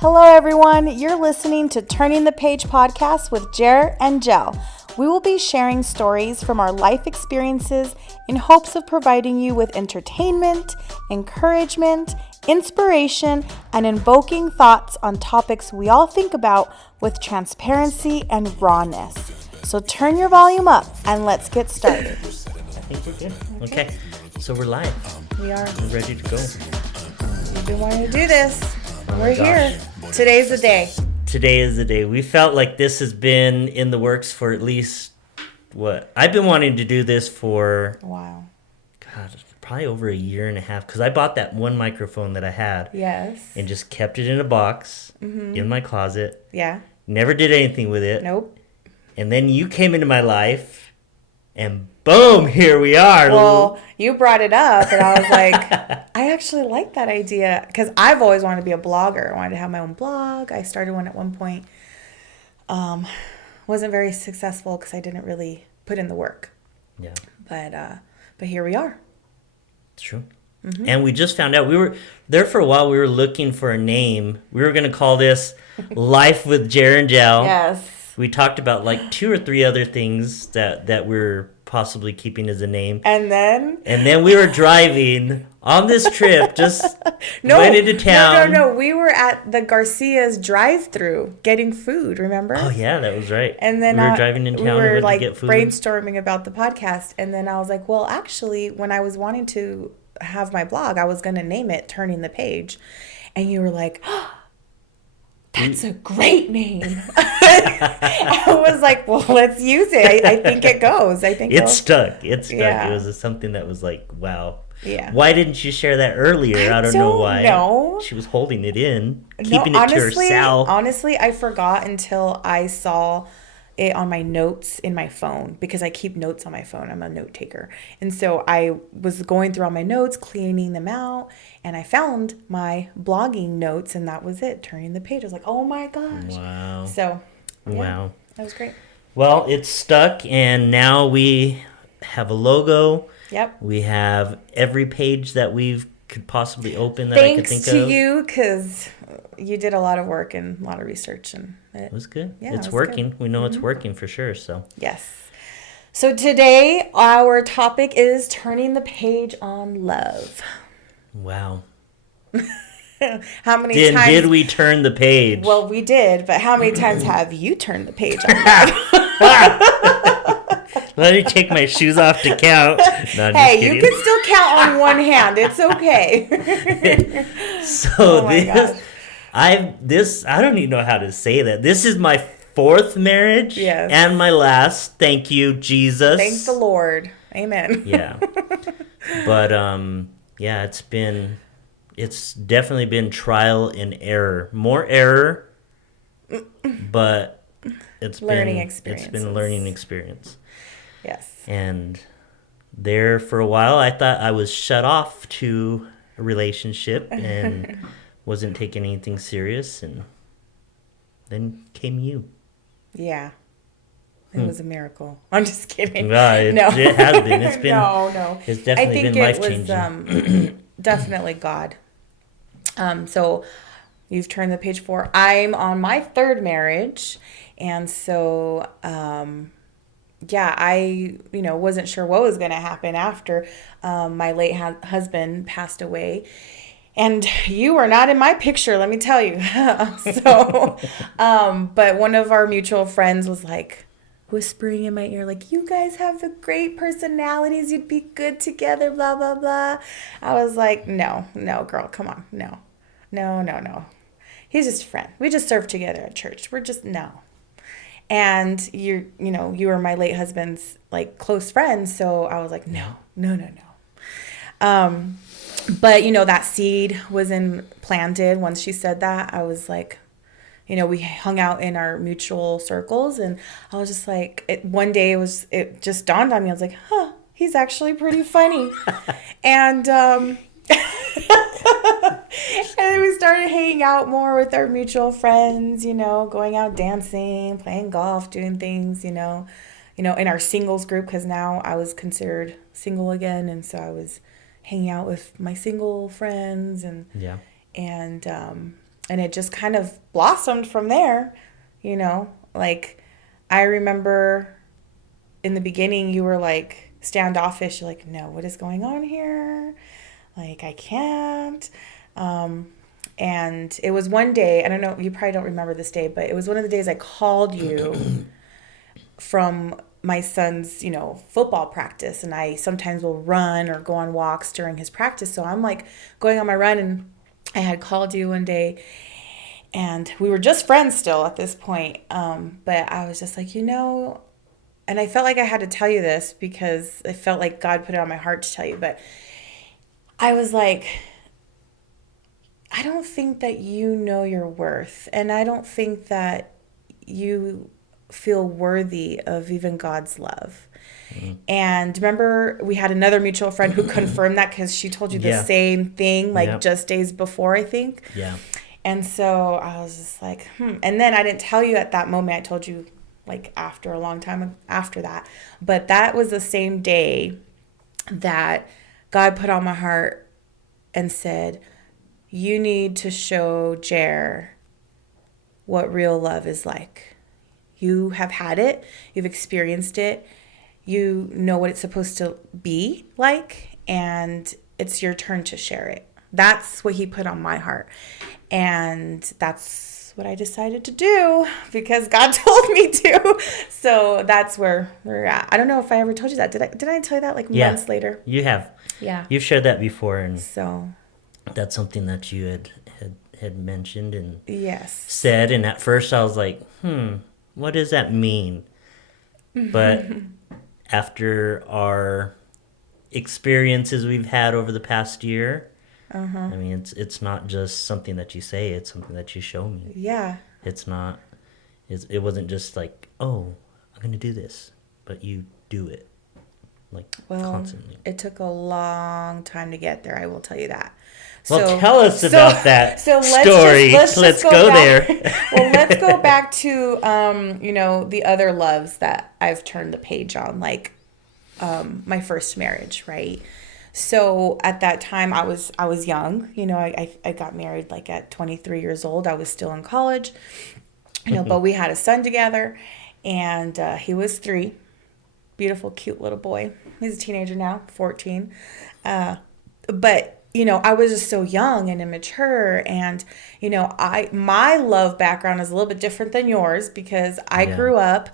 Hello, everyone. You're listening to Turning the Page podcast with Jer and Jel. We will be sharing stories from our life experiences in hopes of providing you with entertainment, encouragement, inspiration, and invoking thoughts on topics we all think about with transparency and rawness. So turn your volume up and let's get started. I think we're good. Okay. So we're live. We are. We're ready to go. We've been wanting to do this. We're here. Today's the day. Today is the day. We felt like this has been in the works for at least, I've been wanting to do this for, Wow. God, probably over a year and a half. Because I bought that one microphone that I had. Yes. And just kept it in a box in my closet. Yeah. Never did anything with it. Nope. And then you came into my life, and boom, here we are. Well, you brought it up, and I was like, I actually like that idea because I've always wanted to be a blogger. I wanted to have my own blog. I started one at one point. Wasn't very successful because I didn't really put in the work. Yeah. But here we are. It's true. Mm-hmm. And we just found out, we were there for a while. We were looking for a name. We were going to call this Life with Jer and Jel. Yes. We talked about like 2 or 3 other things that we're possibly keeping as a name. And then we were driving on this trip, just went into town. No. We were at the Garcia's drive-thru getting food, remember? Oh, yeah, that was right. And then we were driving in town. We were like to get food. brainstorming about the podcast. And then I was like, well, actually, when I was wanting to have my blog, I was going to name it Turning the Page. And you were like, oh, that's a great name. I was like, well, let's use it. I think it goes. I think it stuck. It stuck. Yeah. It was something that was like, wow. Yeah. Why didn't you share that earlier? I don't know why. No. She was holding it in, keeping it to herself. Honestly, I forgot until I saw it on my notes in my phone because I keep notes on my phone. I'm a note taker. And so I was going through all my notes, cleaning them out, and I found my blogging notes, and that was it, Turning the Page. I was like, oh my gosh. Wow. So, yeah, wow. That was great. Well, it's stuck, and now we have a logo. Yep. We have every page that we could possibly open that I could think of. Thanks to you, because you did a lot of work and a lot of research. And it was good. Yeah, it's working. Good. We know it's working for sure. So yes. So today our topic is turning the page on love. Wow. How many times did we turn the page? Well, we did, but how many times have you turned the page on love? Let me take my shoes off to count. No, hey, you can still count on one hand. It's okay. So I don't even know how to say that. This is my 4th marriage. Yes. And my last. Thank you, Jesus. Thank the Lord. Amen. Yeah. But yeah, it's definitely been trial and error. More error, but it's been a learning experience. Yes. And there for a while, I thought I was shut off to a relationship and wasn't taking anything serious. And then came you. Yeah. It was a miracle. I'm just kidding. No. It has been. It's been. No. It's definitely been life-changing. I think it was definitely God. So you've turned the page 4. I'm on my 3rd marriage. And so... yeah, I, wasn't sure what was going to happen after my late husband passed away. And you were not in my picture, let me tell you. So, but one of our mutual friends was like whispering in my ear, like, you guys have the great personalities. You'd be good together, blah, blah, blah. I was like, no, girl, come on. No. He's just a friend. We just serve together at church. We're just, no. And you were my late husband's like close friend. So I was like, no. But that seed was planted. Once she said that, I was like, we hung out in our mutual circles, and I was just like, one day it just dawned on me. I was like, he's actually pretty funny. And, and we started hanging out more with our mutual friends, going out dancing, playing golf, doing things, in our singles group, because now I was considered single again. And so I was hanging out with my single friends and and it just kind of blossomed from there, you know? Like, I remember in the beginning, you were like standoffish. You're like, no, what is going on here? Like, I can't. Um, and it was one day, I don't know, you probably don't remember this day, but it was one of the days I called you from my son's, football practice. And I sometimes will run or go on walks during his practice. So I'm like going on my run, and I had called you one day, and we were just friends still at this point. But I was just like, and I felt like I had to tell you this because I felt like God put it on my heart to tell you. But I was like, I don't think that you know your worth. And I don't think that you feel worthy of even God's love. Mm-hmm. And remember, we had another mutual friend who confirmed that because she told you the same thing, like just days before, I think. Yeah. And so I was just like, And then I didn't tell you at that moment. I told you like after a long time after that. But that was the same day that God put on my heart and said, you need to show Jer what real love is like. You have had it. You've experienced it. You know what it's supposed to be like. And it's your turn to share it. That's what he put on my heart. And that's what I decided to do because God told me to. So that's where we're at. I don't know if I ever told you that. Did I tell you that like months later? You have. Yeah. You've shared that before, and so that's something that you had mentioned and yes said. And at first I was like, what does that mean? But after our experiences we've had over the past year, I mean, it's not just something that you say, it's something that you show me. Yeah. It wasn't just like, oh, I'm going to do this, but you do it, like, constantly. It took a long time to get there, I will tell you that. Well, tell us about that story. Let's go there. Well, let's go back to, the other loves that I've turned the page on, like my first marriage, right? So at that time, I was young. I got married like at 23 years old. I was still in college, but we had a son together, and he was 3. Beautiful, cute little boy. He's a teenager now, 14. But I was just so young and immature, and my love background is a little bit different than yours because I grew up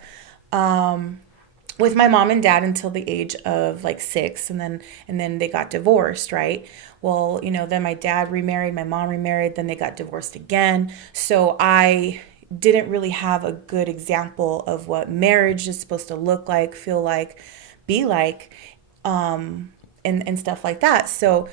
with my mom and dad until the age of like 6, and then they got divorced, right? Well, then my dad remarried, my mom remarried, then they got divorced again. So I didn't really have a good example of what marriage is supposed to look like, feel like, be like, and stuff like that. So,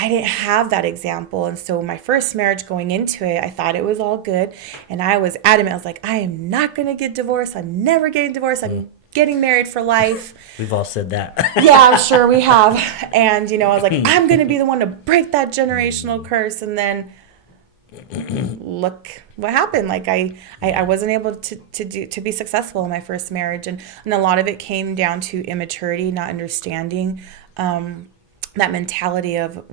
I didn't have that example. And so my first marriage, going into it, I thought it was all good. And I was adamant. I was like, I am not going to get divorced. I'm never getting divorced. I'm getting married for life. We've all said that. Yeah, I'm sure we have. And, I was like, I'm going to be the one to break that generational curse. And then look what happened. Like I wasn't able to be successful in my first marriage. And a lot of it came down to immaturity, not understanding, that mentality of,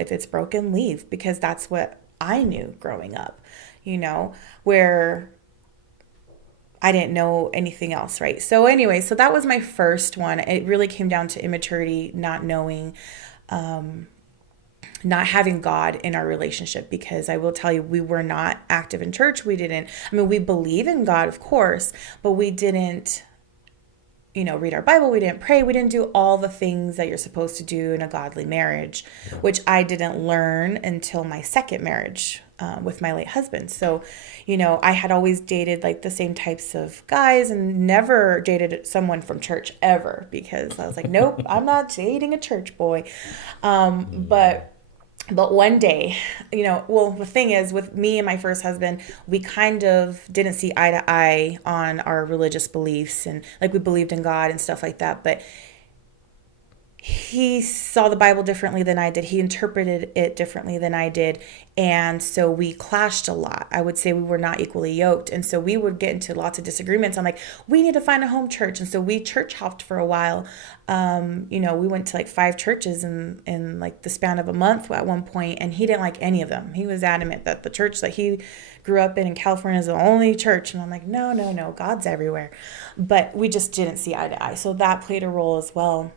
if it's broken, leave, because that's what I knew growing up, where I didn't know anything else, right? So anyway, so that was my first one. It really came down to immaturity, not knowing, not having God in our relationship, because I will tell you, we were not active in church. We believe in God, of course, but we didn't read our Bible. We didn't pray. We didn't do all the things that you're supposed to do in a godly marriage, which I didn't learn until my second marriage with my late husband. So, I had always dated like the same types of guys and never dated someone from church ever, because I was like, nope, I'm not dating a church boy. But one day, the thing is, with me and my first husband, we kind of didn't see eye to eye on our religious beliefs, and like we believed in God and stuff like that. But he saw the Bible differently than I did. He interpreted it differently than I did. And so we clashed a lot. I would say we were not equally yoked. And so we would get into lots of disagreements. I'm like, we need to find a home church. And so we church hopped for a while. We went to like 5 churches in like the span of a month at one point, and he didn't like any of them. He was adamant that the church that he grew up in California is the only church. And I'm like, no, God's everywhere. But we just didn't see eye to eye. So that played a role as well.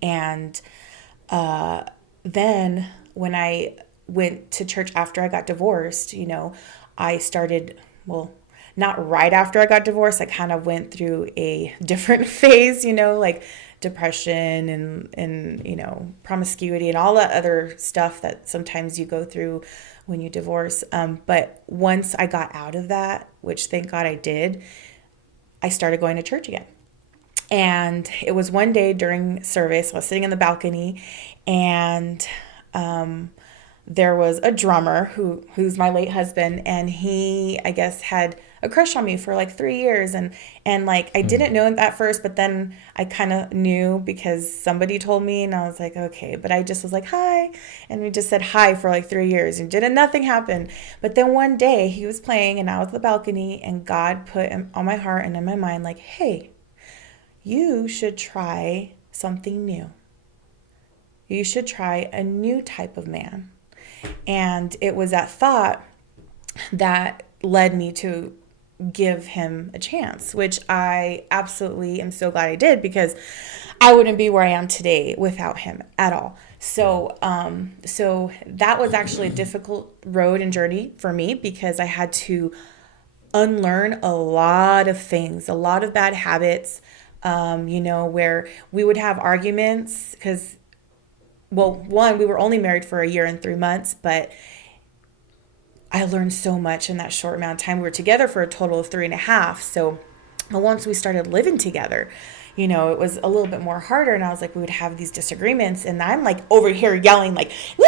And then when I went to church after I got divorced, I started, well, not right after I got divorced. I kind of went through a different phase, like depression and promiscuity and all that other stuff that sometimes you go through when you divorce. But once I got out of that, which thank God I did, I started going to church again. And it was one day during service, I was sitting in the balcony, and there was a drummer who's my late husband, and he, I guess, had a crush on me for like 3 years. And like, I didn't know him at first, but then I kind of knew because somebody told me, and I was like, okay. But I just was like, hi. And we just said hi for like 3 years, and nothing happened. But then one day he was playing, and I was at the balcony, and God put on my heart and in my mind, like, hey, you should try something new. You should try a new type of man. And it was that thought that led me to give him a chance, which I absolutely am so glad I did, because I wouldn't be where I am today without him at all. So that was actually a difficult road and journey for me, because I had to unlearn a lot of things, a lot of bad habits, where we would have arguments because, well, one, we were only married for a year and 3 months, but I learned so much in that short amount of time. We were together for a total of 3.5. So once we started living together, it was a little bit more harder. And I was like, we would have these disagreements, and I'm like over here yelling like, woo!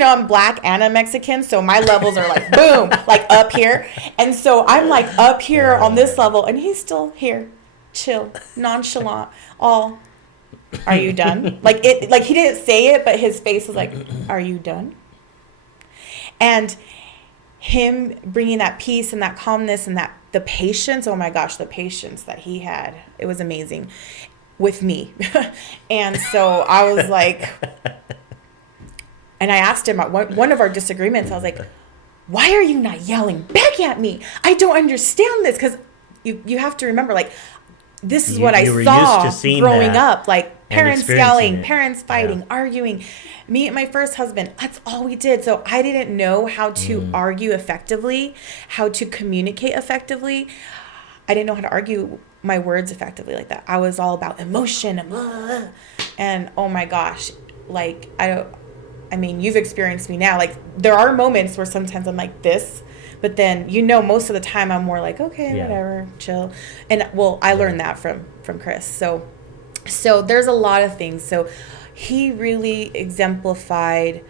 I'm Black and I'm Mexican. So my levels are like, boom, like up here. And so I'm like up here on this level, and he's still here, chill, nonchalant, all, are you done? Like he didn't say it, but his face was like, are you done? And him bringing that peace and that calmness and the patience, oh my gosh, the patience that he had, it was amazing with me. And so I was like, and I asked him at one of our disagreements, I was like, why are you not yelling back at me? I don't understand this. Because you have to remember, like, this is what I saw growing up, like parents yelling, parents fighting, arguing. Me and my first husband, that's all we did. So I didn't know how to argue effectively, how to communicate effectively. I didn't know how to argue my words effectively like that. I was all about emotion and oh my gosh, like I mean, you've experienced me now. Like, there are moments where sometimes I'm like this, but then, most of the time I'm more like, okay, whatever, chill. And well, I learned that from Chris. So there's a lot of things. So he really exemplified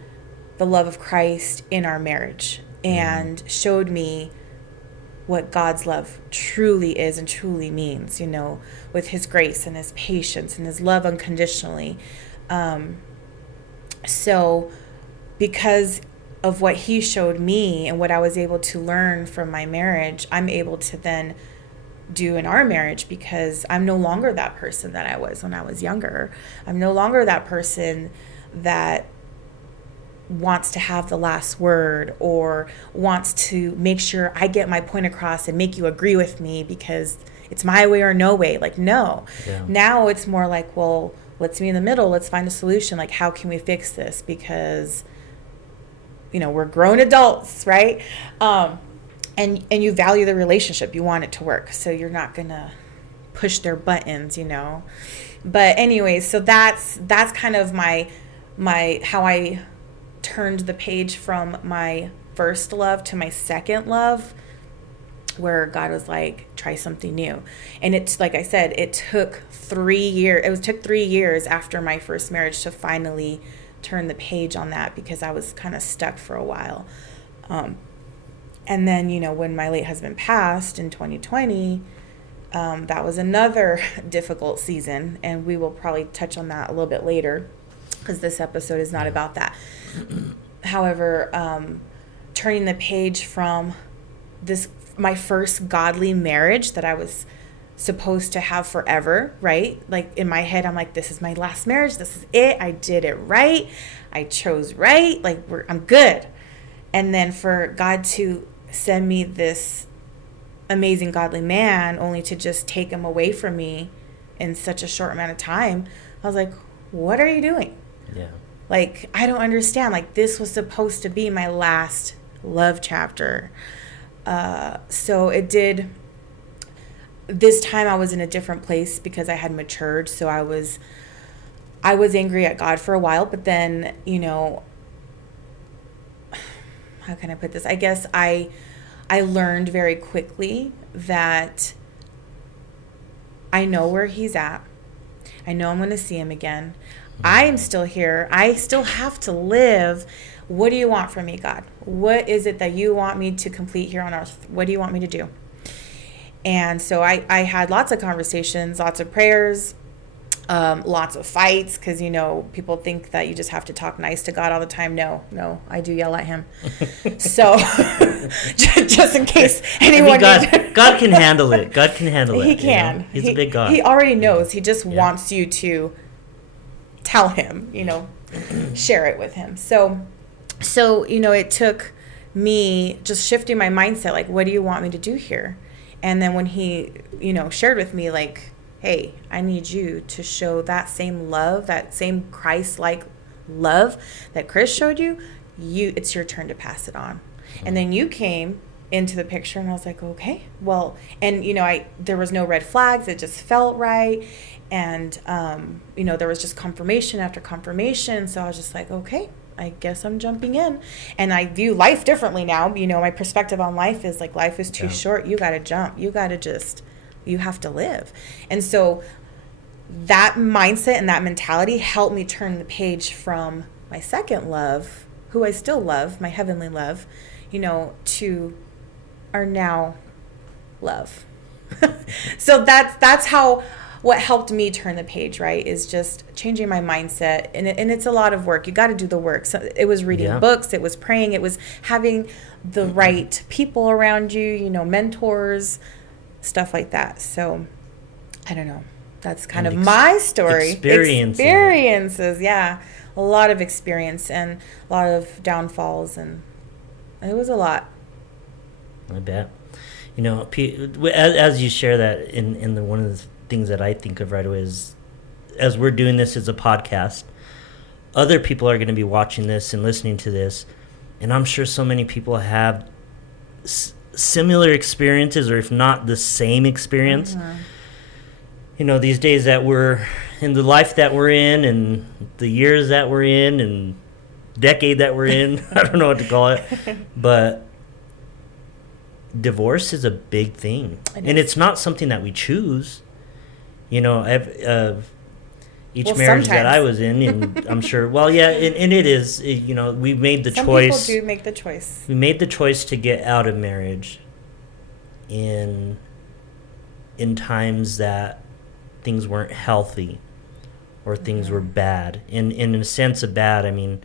the love of Christ in our marriage and showed me what God's love truly is and truly means, with his grace and his patience and his love unconditionally. So because of what he showed me and what I was able to learn from my marriage, I'm able to then do in our marriage, because I'm no longer that person that I was when I was younger. I'm no longer that person that wants to have the last word or wants to make sure I get my point across and make you agree with me because it's my way or no way. Like, no. Yeah. Now it's more like, well, let's meet in the middle. Let's find a solution. Like, how can we fix this? Because, we're grown adults, right? And you value the relationship. You want it to work. So you're not going to push their buttons, But anyways, so that's kind of my how I turned the page from my first love to my second love, where God was like, try something new. And it's like I said, it took 3 years. It took 3 years after my first marriage to finally turn the page on that, because I was kind of stuck for a while. And then, when my late husband passed in 2020, That was another difficult season, and we will probably touch on that a little bit later because this episode is not about that. However, turning the page from my first godly marriage that I was supposed to have forever, right? Like in my head, I'm like, this is my last marriage. This is it. I did it right. I chose right. Like I'm good. And then for God to send me this amazing godly man only to just take him away from me in such a short amount of time, I was like, what are you doing? Yeah. Like, I don't understand. Like, this was supposed to be my last love chapter. So it did. This time I was in a different place because I had matured. So I was angry at God for a while, but then, how can I put this? I guess I learned very quickly that I know where he's at. I know I'm going to see him again. I am still here. I still have to live. What do you want from me, God? What is it that you want me to complete here on earth? What do you want me to do? And so I had lots of conversations, lots of prayers, lots of fights, because, people think that you just have to talk nice to God all the time. No, I do yell at him. So just in case anyone... God can handle it. God can handle it. He can. He's a big God. He already knows. He just wants you to tell him, share it with him. So, it took me just shifting my mindset, like, what do you want me to do here? And then when he, shared with me, like, hey, I need you to show that same love, that same Christ-like love that Chris showed you, it's your turn to pass it on. And then you came into the picture, and I was like, okay, well, and, there was no red flags. It just felt right. And, there was just confirmation after confirmation. So I was just like, okay, I guess I'm jumping in. And I view life differently now. My perspective on life is like, life is too short. You got to jump. You have to live. And so that mindset and that mentality helped me turn the page from my second love, who I still love, my heavenly love, to our now love. So that's how... What helped me turn the page, right, is just changing my mindset. And it's a lot of work. You got to do the work. So it was reading books. It was praying. It was having the right people around you, mentors, stuff like that. So I don't know. That's kind of my story. Experiences, yeah. A lot of experience and a lot of downfalls. And it was a lot. I bet. As you share that in the one of the things that I think of right away is, as we're doing this as a podcast, other people are going to be watching this and listening to this, and I'm sure so many people have similar experiences, or if not the same experience. These days that we're in, the life that we're in, and the years that we're in, and decade that we're in, I don't know what to call it, but divorce is a big thing, and it's not something that we choose. Each marriage sometimes. that I was in, and I'm sure, and it is, we made the choice. Some people do make the choice. We made the choice to get out of marriage in times that things weren't healthy or things were bad. In a sense of bad, I mean,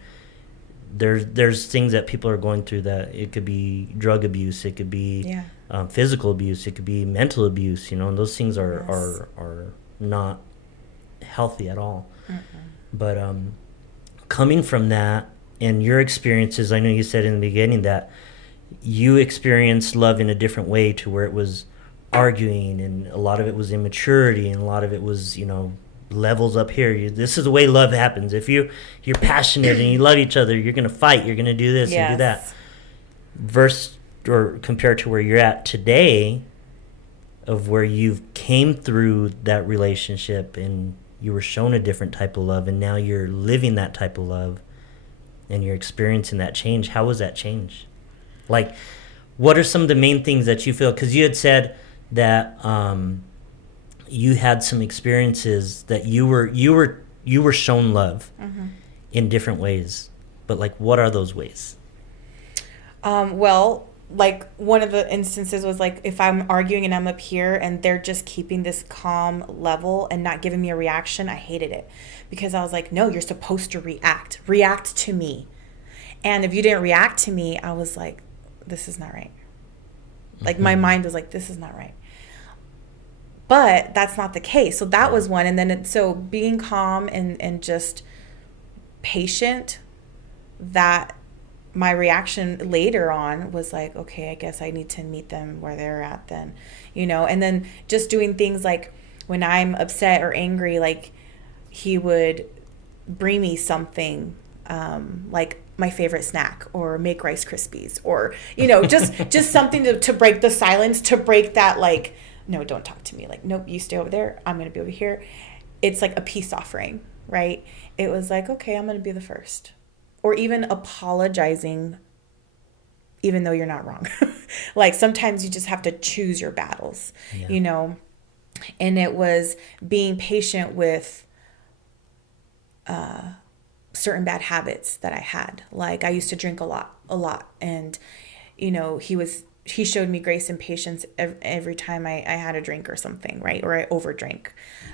there's things that people are going through, that it could be drug abuse, it could be physical abuse, it could be mental abuse, and those things are not healthy at all. But coming from that and your experiences, I know you said in the beginning that you experienced love in a different way, to where it was arguing, and a lot of it was immaturity, and a lot of it was levels up here. This is the way love happens. If you're passionate and you love each other, you're going to fight, you're going to do this and do that. Versus, or compared to where you're at today, of where you've came through that relationship and you were shown a different type of love, and now you're living that type of love and you're experiencing that change. How was that change? Like, what are some of the main things that you feel? Because you had said that you had some experiences that you were shown love in different ways, but like, what are those ways? Well, like one of the instances was like if I'm arguing and I'm up here and they're just keeping this calm level and not giving me a reaction, I hated it because I was like, no, you're supposed to react to me. And if you didn't react to me, I was like, this is not right. Like my mind was like, this is not right. But that's not the case. So that was one. And then so being calm and just patient, that my reaction later on was like, okay, I guess I need to meet them where they're at then, and then just doing things like when I'm upset or angry, like he would bring me something, like my favorite snack or make Rice Krispies or, just something to break the silence, to break that, like, no, don't talk to me. Like, nope, you stay over there. I'm going to be over here. It's like a peace offering, right? It was like, okay, I'm going to be the first. Or even apologizing, even though you're not wrong. Like sometimes you just have to choose your battles, And it was being patient with certain bad habits that I had. Like I used to drink a lot. And, he showed me grace and patience every time I had a drink or something, right? Or I overdrank.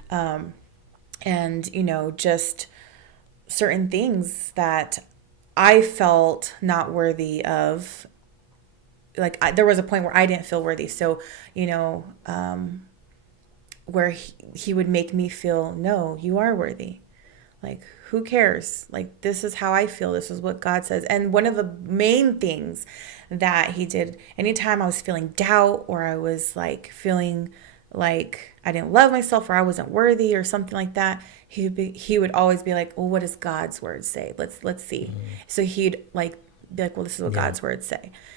And, just certain things that I felt not worthy of. Like there was a point where I didn't feel worthy. So, where he would make me feel, no, you are worthy. Like, who cares? Like, this is how I feel. This is what God says. And one of the main things that he did, anytime I was feeling doubt or I was like feeling like I didn't love myself or I wasn't worthy or something like that, he would always be like, well, what does God's word say? Let's see. So he'd like be like, well, this is what God's word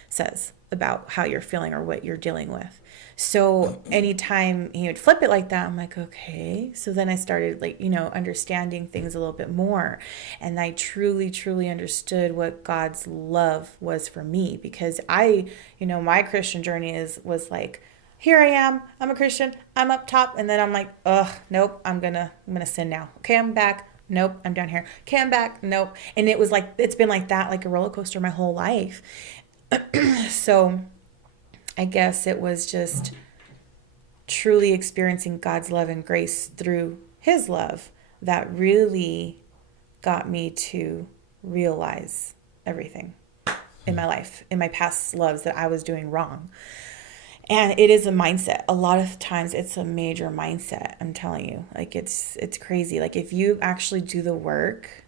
says about how you're feeling or what you're dealing with. So anytime he would flip it like that, I'm like, okay. So then I started like, understanding things a little bit more. And I truly, truly understood what God's love was for me, because my Christian journey was like, here I am, I'm a Christian, I'm up top. And then I'm like, nope, I'm gonna sin now. Okay, I'm back. Nope, I'm down here. Okay, I'm back. Nope. And it was like, it's been like that, like a roller coaster my whole life. So I guess it was just truly experiencing God's love and grace through his love that really got me to realize everything in my life, in my past loves that I was doing wrong. And it is a mindset. A lot of times it's a major mindset. I'm telling you, like it's crazy. Like if you actually do the work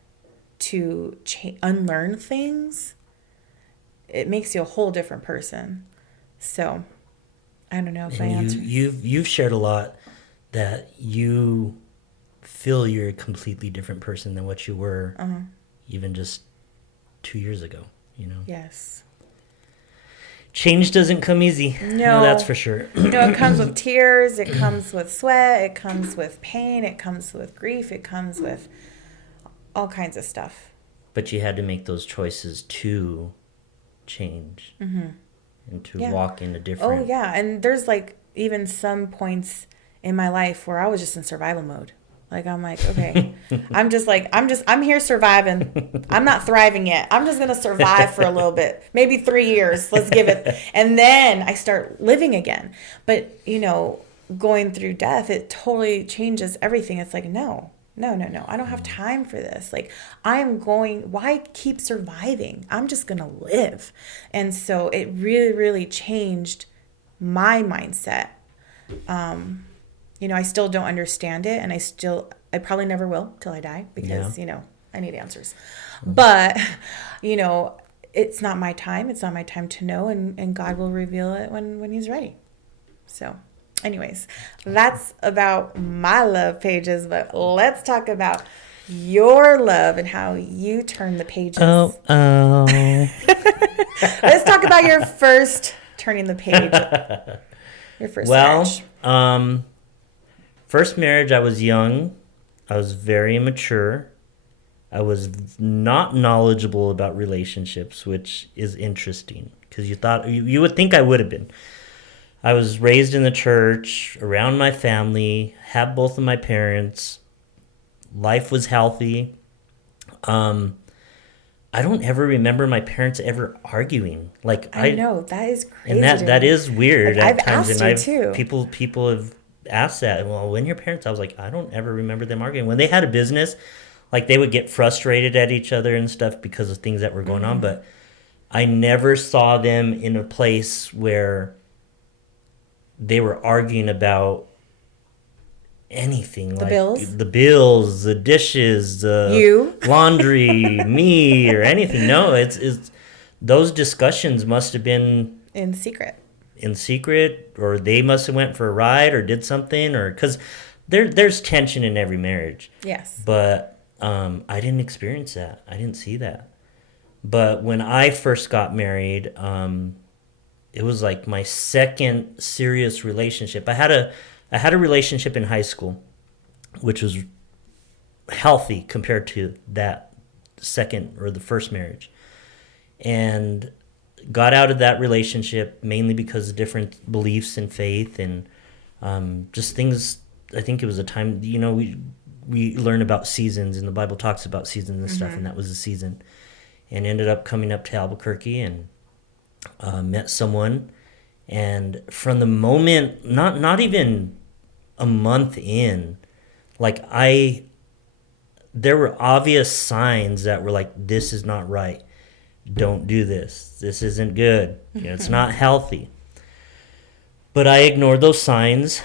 to unlearn things, it makes you a whole different person. So I don't know if I answered. You've shared a lot that you feel you're a completely different person than what you were even just 2 years ago, Yes. Change doesn't come easy. No, that's for sure. No, it comes with tears. It comes with sweat. It comes with pain. It comes with grief. It comes with all kinds of stuff. But you had to make those choices to change and to walk in a different... Oh, yeah. And there's like even some points in my life where I was just in survival mode. Like, I'm like, okay, I'm here surviving. I'm not thriving yet. I'm just going to survive for a little bit, maybe 3 years. Let's give it. And then I start living again. But, going through death, it totally changes everything. It's like, no. I don't have time for this. Like, why keep surviving? I'm just going to live. And so it really, really changed my mindset. I still don't understand it, and I probably never will till I die because, I need answers. But, it's not my time. It's not my time to know, and God will reveal it when he's ready. So, anyways, that's about my love pages, but let's talk about your love and how you turn the pages. Oh. Let's talk about your first turning the page. Your first marriage. First marriage, I was young. I was very immature. I was not knowledgeable about relationships, which is interesting because you would think I would have been. I was raised in the church, around my family, had both of my parents. Life was healthy. I don't ever remember my parents ever arguing. Like I know that is crazy. and that is weird Like, at I've times. asked And you I've too. people have asked that. Well, when your parents? I was like, I don't ever remember them arguing. When they had a business, like they would get frustrated at each other and stuff because of things that were going on. But I never saw them in a place where they were arguing about anything, The like bills? the bills, the dishes, the You? laundry, me, or anything. No, it's those discussions must have been In secret. in secret, or they must have went for a ride or did something, or because there's tension in every marriage. Yes. But I didn't experience that. I didn't see that. But when I first got married, it was like my second serious relationship. I had a relationship in high school, which was healthy compared to that second or the first marriage, and got out of that relationship mainly because of different beliefs and faith and just things. I think it was a time, we learn about seasons, and the Bible talks about seasons and stuff, and that was a season. And ended up coming up to Albuquerque and met someone, and from the moment, not even a month in, like there were obvious signs that were like, this is not right. Don't do this. This isn't good. It's not healthy. But I ignored those signs.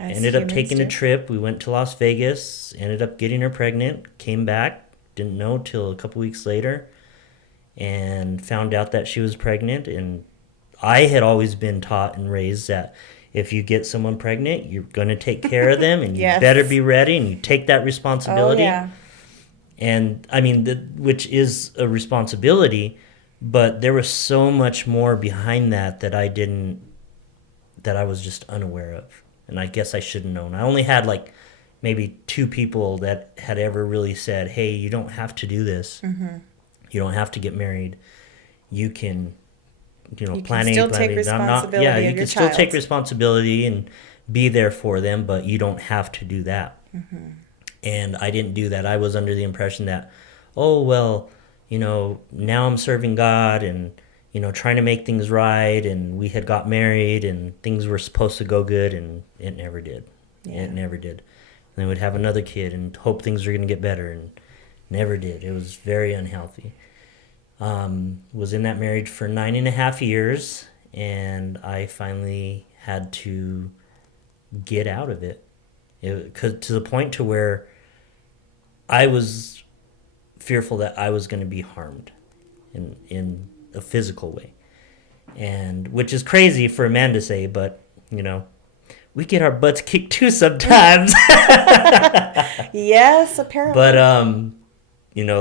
Ended up taking a trip. We went to Las Vegas. Ended up getting her pregnant. Came back. Didn't know till a couple weeks later. And found out that she was pregnant. And I had always been taught and raised that if you get someone pregnant, you're going to take care of them. And you better be ready. And you take that responsibility. Oh, yeah. And I mean, which is a responsibility, but there was so much more behind that that I was just unaware of. And I guess I should have known. I only had like maybe 2 people that had ever really said, hey, you don't have to do this. You don't have to get married. You can, planning. Still take responsibility of you your can child. still take responsibility and be there for them, but you don't have to do that. And I didn't do that. I was under the impression that, oh, well, now I'm serving God and, trying to make things right. And we had got married and things were supposed to go good, and it never did. Yeah. It never did. And then we'd have another kid and hope things were going to get better, and never did. It was very unhealthy. Was in that marriage for 9.5 years, and I finally had to get out of it. To the point to where I was fearful that I was going to be harmed in a physical way, and which is crazy for a man to say, but we get our butts kicked too sometimes. Yes, apparently. But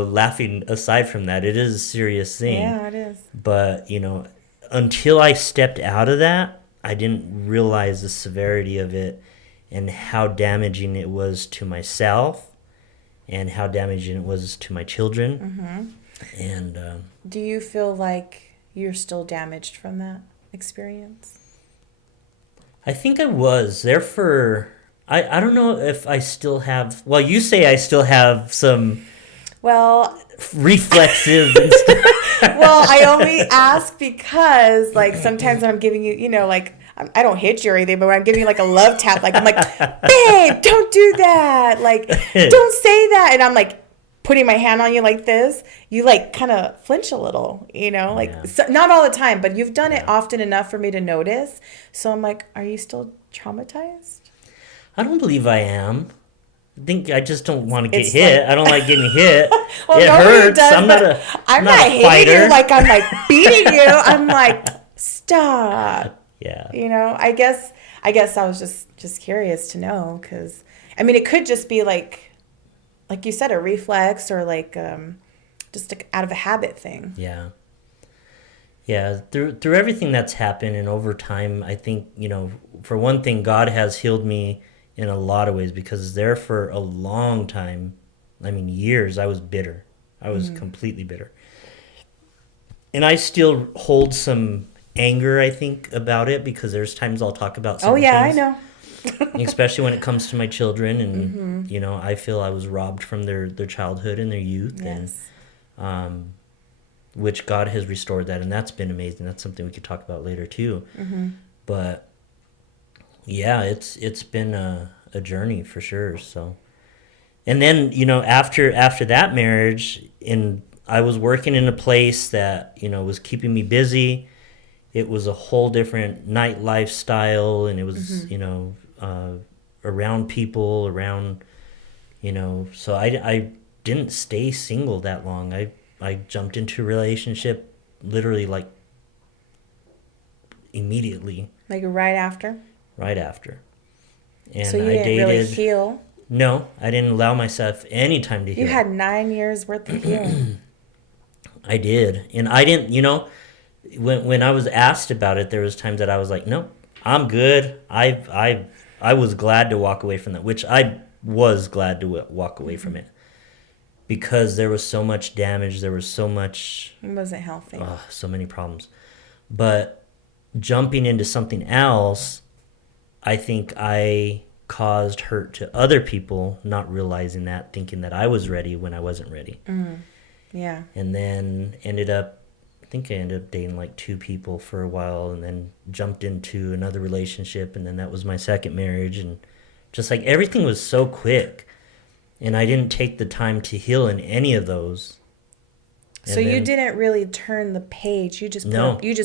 laughing aside from that, it is a serious thing. Yeah, it is. But until I stepped out of that, I didn't realize the severity of it and how damaging it was to myself and how damaging it was to my children. And do you feel like you're still damaged from that experience? I think I was there for, I don't know if I still have, well, you say I still have some reflexive and stuff. Well, I only ask because sometimes when I'm giving you, I don't hit you or anything, but when I'm giving you a love tap, I'm like, babe, don't do that. Don't say that. And I'm putting my hand on you like this, you kind of flinch a little, so, not all the time, but you've done it often enough for me to notice. So I'm like, are you still traumatized? I don't believe I am. I think I just don't want to get hit. I don't like getting hit. Well, it hurts. Does, I'm not a hitting fighter. You I'm beating you. I'm stop. Yeah. I guess I was just curious to know, because it could just be like you said, a reflex or just out of a habit thing. Yeah. Yeah, through everything that's happened and over time, I think, for one thing, God has healed me in a lot of ways, because there for a long time, years, I was bitter. I was completely bitter. And I still hold some anger, I think, about it, because there's times I'll talk about some things. Oh, yeah, I know. Especially when it comes to my children, and I feel I was robbed from their childhood and their youth. Yes. which God has restored that, and that's been amazing. That's something we could talk about later too. But yeah, it's been a journey for sure. So, and then after that marriage, I was working in a place that was keeping me busy. It was a whole different night lifestyle, and it was around people, around So I didn't stay single that long. I jumped into a relationship literally like immediately. Like right after? Right after. And so you didn't really heal? No, I didn't allow myself any time to heal. You had 9 years worth of healing. I did. And I didn't, when I was asked about it, there was times that I was like, no, I'm good. I was glad to walk away from that, which I was glad to walk away from it. Because there was so much damage, there was so much... It wasn't healthy. So many problems. But jumping into something else, I think I caused hurt to other people, not realizing that, thinking that I was ready when I wasn't ready. Yeah. And then I ended up dating like 2 people for a while, and then jumped into another relationship, and then that was my second marriage, and just like everything was so quick. And I didn't take the time to heal in any of those. So you didn't really turn the page. You just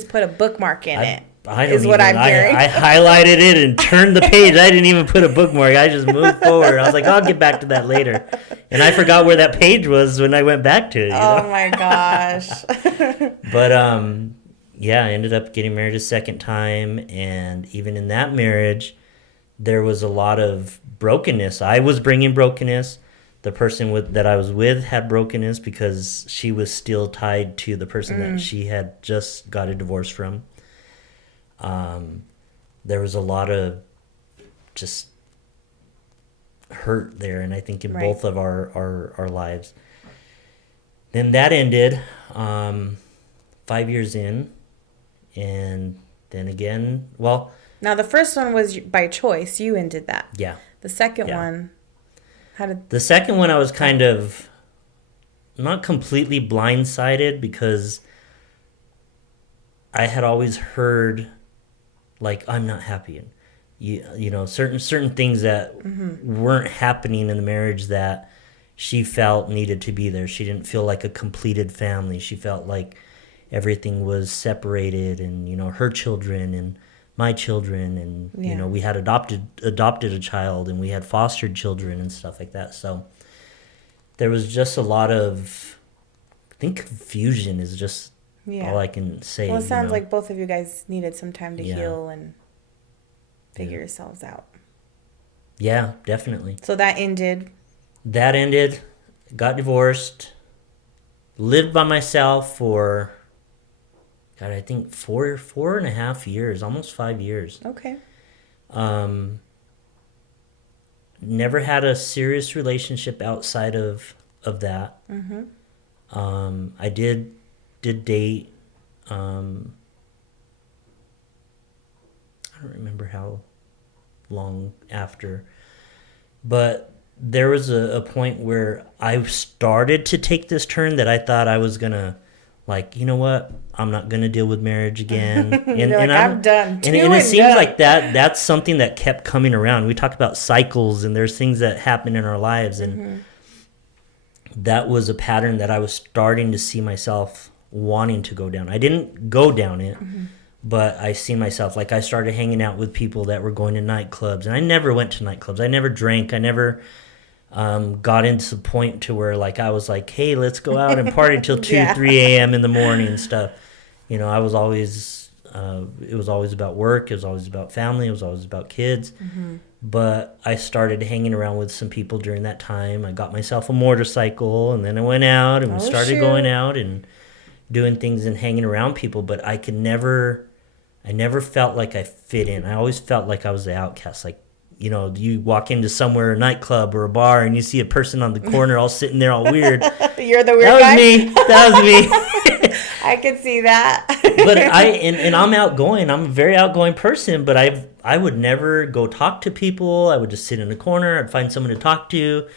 put a bookmark in it. I don't what I'm hearing. I highlighted it and turned the page. I didn't even put a bookmark. I just moved forward. I was like, I'll get back to that later. And I forgot where that page was when I went back to it. Oh my gosh. But I ended up getting married a second time, and even in that marriage, there was a lot of brokenness. I was bringing brokenness. The person that I was with had brokenness because she was still tied to the person that she had just got a divorce from. There was a lot of just hurt there, and I think in both of our lives. Then that ended 5 years in, and then again, now the first one was by choice. You ended that. Yeah. The second one, The second one I was kind of not completely blindsided, because I had always heard, like, I'm not happy, and certain things that weren't happening in the marriage that she felt needed to be there. She didn't feel like a completed family. She felt like everything was separated, and her children and my children, and we had adopted a child, and we had fostered children and stuff like that. So there was just a lot of, I think, confusion is just all I can say. Well, it sounds like both of you guys needed some time to heal and figure yourselves out. Yeah, definitely. So that ended. Got divorced, lived by myself for, God, I think 4.5 years, almost 5 years. Okay. Never had a serious relationship outside of that. I did date. I don't remember how long after, but there was a point where I started to take this turn that I thought I was gonna, like, you know what? I'm not gonna deal with marriage again. And I'm done. And it seems like that's something that kept coming around. We talk about cycles, and there's things that happen in our lives, and that was a pattern that I was starting to see myself wanting to go down. I didn't go down it, but I see myself, like, I started hanging out with people that were going to nightclubs, and I never went to nightclubs. I never drank. I never got into the point to where, like, I was like, hey, let's go out and party till 2, 3 a.m. in the morning and stuff. I was always, it was always about work. It was always about family. It was always about kids. But I started hanging around with some people during that time. I got myself a motorcycle, and then I went out, and we started going out and doing things and hanging around people. But I never felt like I fit in. I always felt like I was the outcast. Like, you walk into somewhere, a nightclub or a bar, and you see a person on the corner all sitting there all weird. You're the weird guy? That was me. I could see that. But I'm outgoing. I'm a very outgoing person, but I would never go talk to people. I would just sit in a corner. I'd find someone to talk to.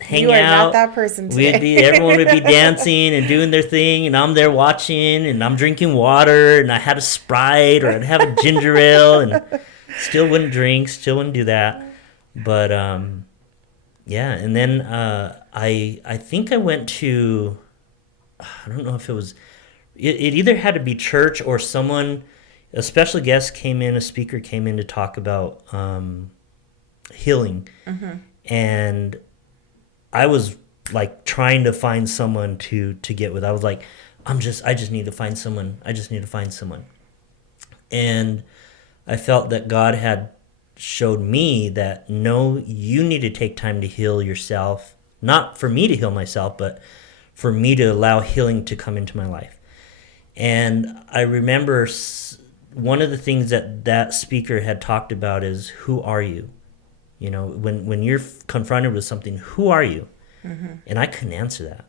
hang You are not out. that person We'd today. be everyone would be dancing and doing their thing, and I'm there watching, and I'm drinking water, and I had a Sprite or I'd have a ginger ale, and still wouldn't drink, still wouldn't do that. But yeah, and then I think I went to, I don't know if it was, it either had to be church or someone, a special guest came in, a speaker came in to talk about healing, and I was like trying to find someone to get with. I was like, I just need to find someone. I just need to find someone. And I felt that God had showed me that no, you need to take time to heal yourself. Not for me to heal myself, but for me to allow healing to come into my life. And I remember one of the things that speaker had talked about is, who are you? You know, when you're confronted with something, who are you? And I couldn't answer that.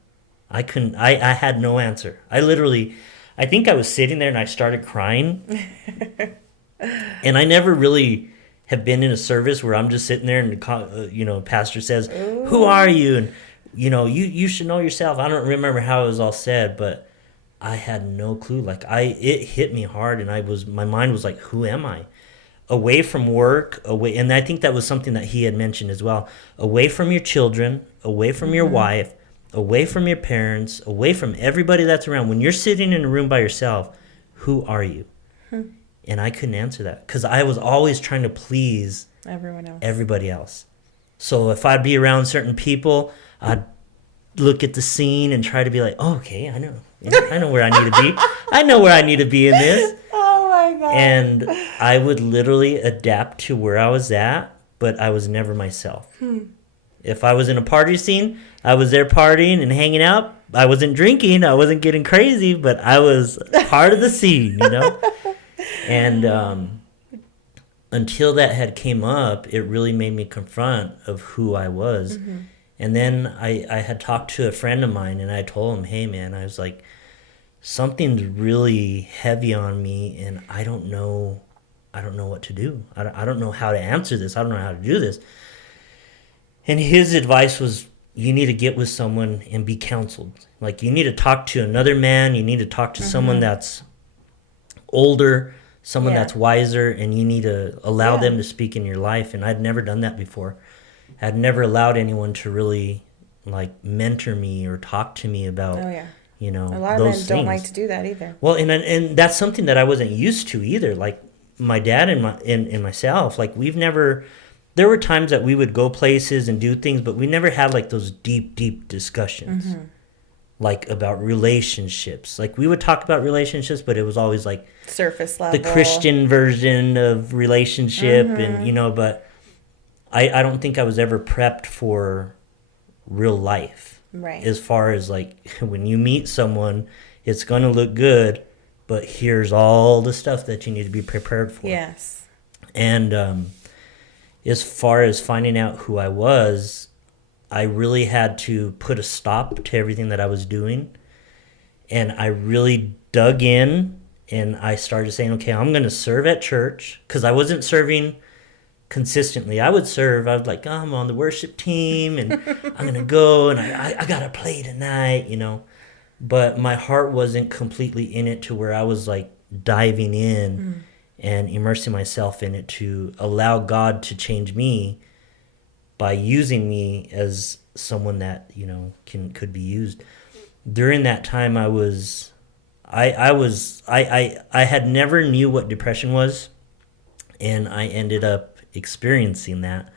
I had no answer. I think I was sitting there and I started crying. And I never really have been in a service where I'm just sitting there and pastor says, Ooh. "Who are you?" And you should know yourself. I don't remember how it was all said, but I had no clue. Like it hit me hard, and my mind was like, "Who am I?" Away from work, and I think that was something that he had mentioned as well. Away from your children, away from your wife, away from your parents, away from everybody that's around. When you're sitting in a room by yourself, who are you? And I couldn't answer that because I was always trying to please everybody else. So if I'd be around certain people, I'd look at the scene and try to be like, oh, okay, I know. Yeah, I know where I need to be. I know where I need to be in this. Oh my God. And I would literally adapt to where I was at, but I was never myself. If I was in a party scene, I was there partying and hanging out. I wasn't drinking. I wasn't getting crazy, but I was part of the scene, And until that had came up, it really made me confront of who I was. And then I had talked to a friend of mine, and I told him, hey, man, I was like, something's really heavy on me, and I don't know what to do. I don't know how to answer this. I don't know how to do this. And his advice was, you need to get with someone and be counseled. Like, you need to talk to another man. You need to talk to someone that's older, someone that's wiser, and you need to allow them to speak in your life. And I'd never done that before. I'd never allowed anyone to really, like, mentor me or talk to me about, a lot of those men things. don't like to do that either. Well, and that's something that I wasn't used to either. Like, my dad and myself, like, there were times that we would go places and do things, but we never had like those deep discussions, like about relationships. Like, we would talk about relationships, but it was always like surface level, the Christian version of relationship, and but I don't think I was ever prepped for real life. Right. As far as like when you meet someone, it's gonna look good, but here's all the stuff that you need to be prepared for. Yes. And as far as finding out who I was, I really had to put a stop to everything that I was doing. And I really dug in, and I started saying, okay, I'm going to serve at church, because I wasn't serving consistently. I was like, oh, I'm on the worship team, and I'm going to go, and I got to play tonight, But my heart wasn't completely in it to where I was like diving in and immersing myself in it to allow God to change me by using me as someone that could be used. During that time, I had never knew what depression was, and I ended up experiencing that.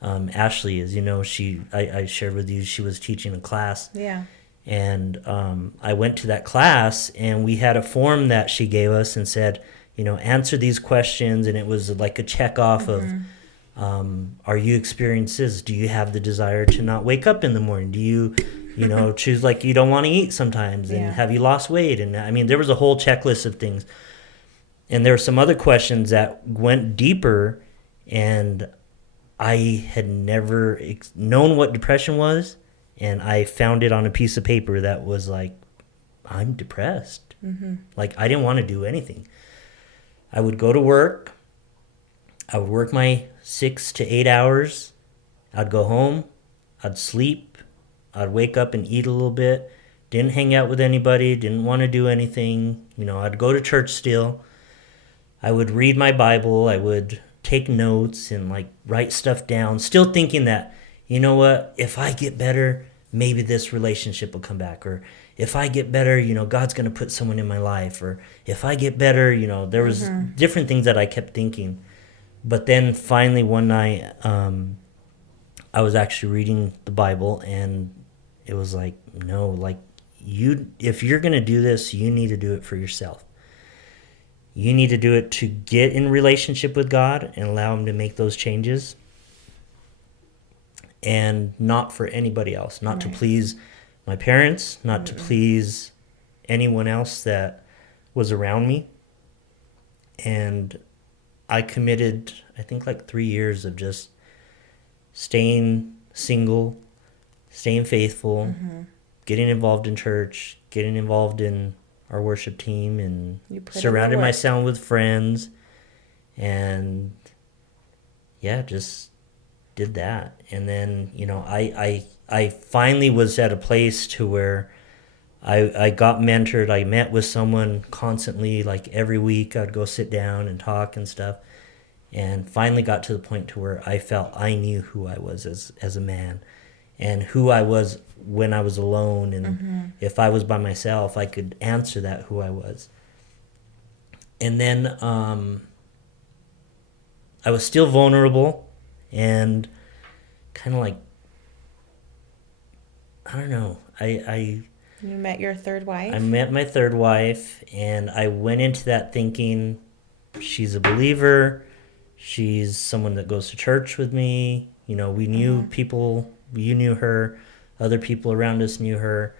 Ashley, as you know, I shared with you, she was teaching a class. Yeah. And I went to that class, and we had a form that she gave us and said, answer these questions. And it was like a check off of, are you experiencing this? Do you have the desire to not wake up in the morning? Do you, choose like you don't want to eat sometimes? And have you lost weight? And I mean, there was a whole checklist of things. And there were some other questions that went deeper, and I had never known what depression was. And I found it on a piece of paper that was like, I'm depressed. Like, I didn't want to do anything. I would go to work. I would work my 6 to 8 hours. I'd go home. I'd sleep, I'd wake up and eat a little bit, didn't hang out with anybody, didn't want to do anything. I'd go to church still. I would read my Bible, I would take notes and like write stuff down, still thinking that, you know what, if I get better, maybe this relationship will come back. Or if I get better, God's going to put someone in my life. Or if I get better, there was different things that I kept thinking. But then finally one night, I was actually reading the Bible, and it was like, no, like if you're going to do this, you need to do it for yourself. You need to do it to get in relationship with God and allow him to make those changes, and not for anybody else, not to please my parents, not to please anyone else that was around me. And I committed, I think, like 3 years of just staying single, staying faithful, getting involved in church, getting involved in our worship team, and surrounding myself with friends, and just did that. And then I finally was at a place to where I got mentored. I met with someone constantly, like every week I'd go sit down and talk and stuff, and finally got to the point to where I felt I knew who I was as a man, and who I was when I was alone, and if I was by myself, I could answer that, who I was. And then I was still vulnerable, and kind of like, I don't know, You met your third wife? I met my third wife, and I went into that thinking, she's a believer, she's someone that goes to church with me, we knew people, you knew her, other people around us knew her,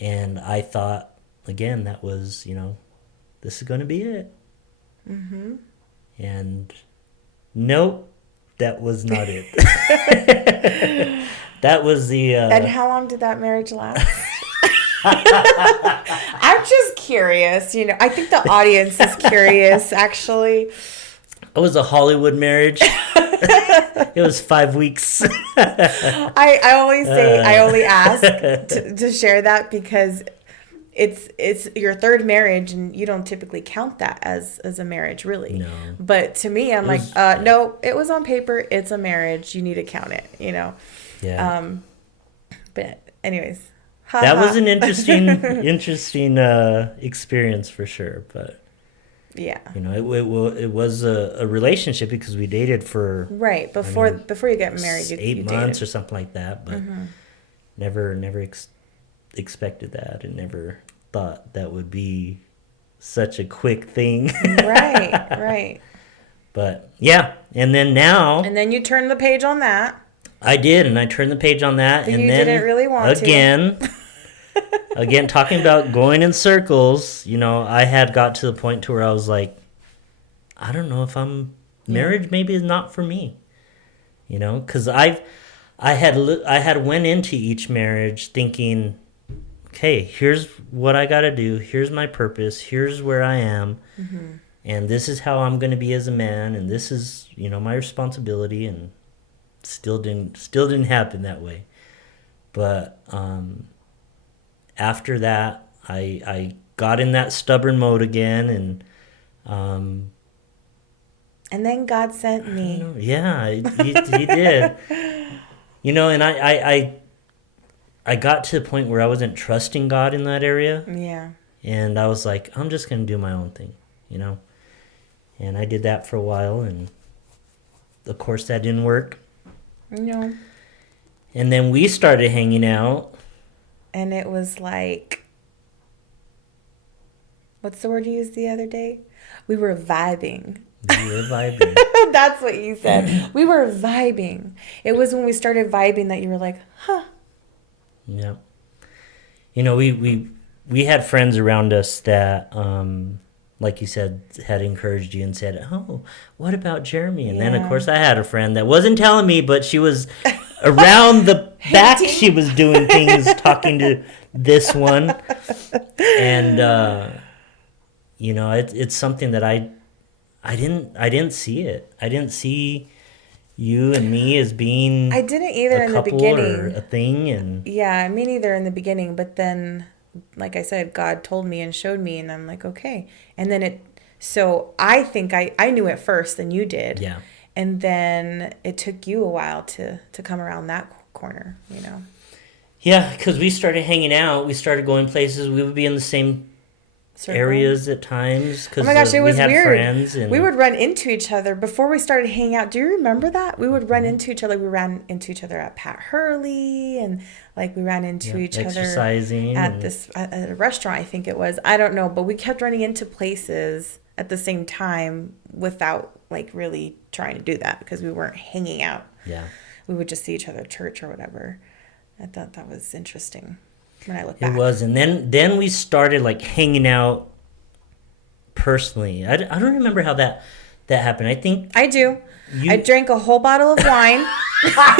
and I thought, again, that was, this is going to be it. And nope, that was not it. That was the... And how long did that marriage last? I'm just curious, I think the audience is curious, actually. It was a Hollywood marriage. It was 5 weeks. I only ask to share that because it's your third marriage, and you don't typically count that as a marriage, really. No. But to me, I'm no, it was on paper. It's a marriage. You need to count it. Yeah. But anyways, that was an interesting experience for sure. But yeah, it was a relationship because we dated for before you get married, 8 months or something like that. But never expected that, and never thought that would be such a quick thing. Right. But yeah, and then you turned the page on that. I did, and I turned the page on that, and you then didn't really want again, talking about going in circles, I had got to the point to where I was like, I don't know if marriage maybe is not for me, because I had went into each marriage thinking, okay, here's what I got to do, here's my purpose, here's where I am, and this is how I'm going to be as a man, and this is my responsibility, and still didn't happen that way. But after that, I got in that stubborn mode again, and then God sent me. Yeah, he did. And I got to the point where I wasn't trusting God in that area. Yeah. And I was like, I'm just going to do my own thing, And I did that for a while, and of course that didn't work. No. And then we started hanging out. And it was like, what's the word you used the other day? We were vibing. That's what you said. We were vibing. It was when we started vibing that you were like, huh. Yeah. We had friends around us that, like you said, had encouraged you and said, oh, what about Jeremy? And then, of course, I had a friend that wasn't telling me, but she was around the back. She was doing things, talking to this one. And, it's something that I didn't see it. I didn't see you and me as being I didn't either a in the couple or beginning. a thing, and Yeah, me neither in the beginning. But then, like I said, God told me and showed me, and I'm like, okay. And then so I think I knew it first than you did. yeah. And then it took you a while to come around that corner, you know. Yeah, because we started hanging out. We started going places. We would be in the same Circle. areas at times Oh because my gosh, it we was had weird. friends. And We would run into each other before we started hanging out. Do you remember that? We would run into each other. We ran into each other at Pat Hurley, and like we ran into each other exercising at and at a restaurant, I think it was. I don't know, but we kept running into places at the same time without like really trying to do that because we weren't hanging out. yeah. We would just see each other at church or whatever. I thought that was interesting when I look It back. was, and then we started like hanging out personally. I don't remember how that happened. I think I do. you. I drank a whole bottle of wine.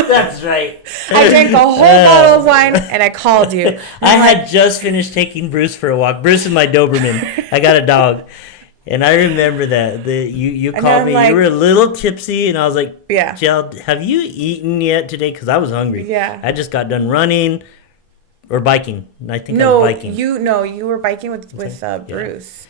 That's right. I drank a whole bottle of wine and I called you. I had just finished taking Bruce for a walk. Bruce is my Doberman. I got a dog. And I remember that you called me. like, you were a little tipsy, and I was like, Yeah. Jill, have you eaten yet today? Because I was hungry. Yeah. I just got done running or biking. I think I was biking. You were biking with Yeah. Bruce.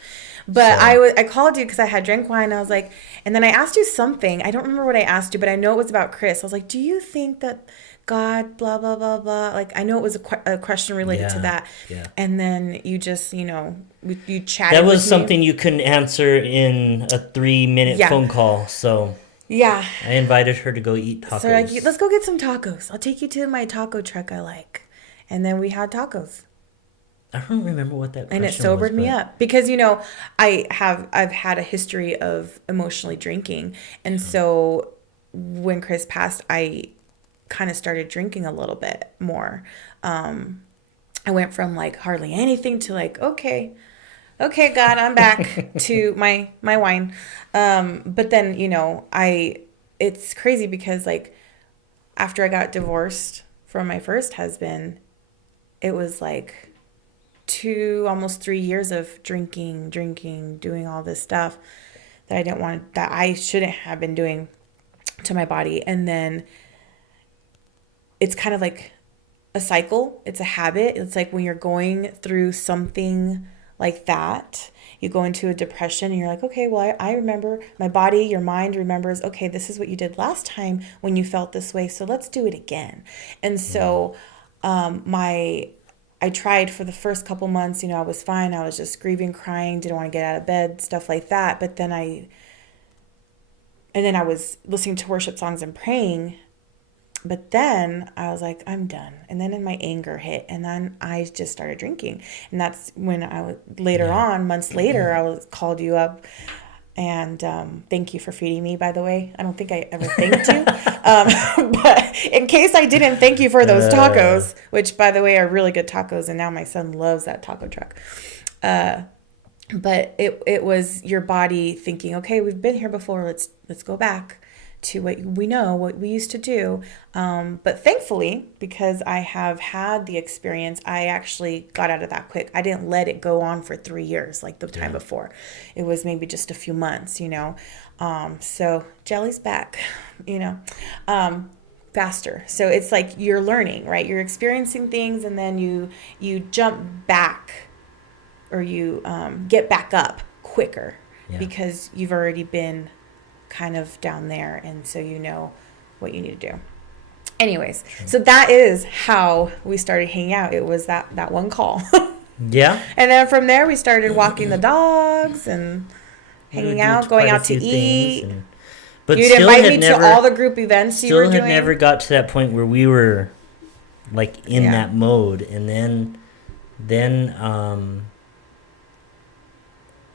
But So- I called you because I had drank wine. I was like, and then I asked you something. I don't remember what I asked you, but I know it was about Chris. I was like, do you think that God, blah, blah, blah, blah. Like, I know it was a question related to that. Yeah. And then you just, you chatted That was with me. something you couldn't answer in a 3-minute Yeah. phone call. So Yeah. I invited her to go eat tacos. So like, let's go get some tacos. I'll take you to my taco truck I like. And then we had tacos. I don't remember what that And it question sobered was, me but- up because I've had a history of emotionally drinking, and so when Chris passed, I kind of started drinking a little bit more. I went from like hardly anything to like okay, God, I'm back to my wine. But then it's crazy because like after I got divorced from my first husband, it was like 2, almost 3 years of drinking, doing all this stuff that I shouldn't have been doing to my body. And then it's kind of like a cycle. It's a habit. It's like when you're going through something like that, you go into a depression and you're like, okay, well, I remember my body, your mind remembers, okay, this is what you did last time when you felt this way. So let's do it again. And so, I tried for the first couple months, I was fine. I was just grieving, crying, didn't want to get out of bed, stuff like that. But then I was listening to worship songs and praying. But then I was like, I'm done. And then my anger hit, and then I just started drinking. And that's when months later, I called you up. And thank you for feeding me, by the way. I don't think I ever thanked you. But in case I didn't thank you for those tacos, which, by the way, are really good tacos. And now my son loves that taco truck. But it was your body thinking, okay, we've been here before. Let's go back to what we know, what we used to do. But thankfully, because I have had the experience, I actually got out of that quick. I didn't let it go on for 3 years like the time before. It was maybe just a few months, So Jelly's back, faster. So it's like you're learning, right? You're experiencing things, and then you jump back, or you get back up quicker because you've already been kind of down there, and so you know what you need to do. Anyways, so that is how we started hanging out. It was that one call. Yeah. And then from there we started walking the dogs and hanging out, going out to eat. But You'd still invite me never, to all the group events you were doing. Still had never got to that point where we were like in Yeah. that mode. And then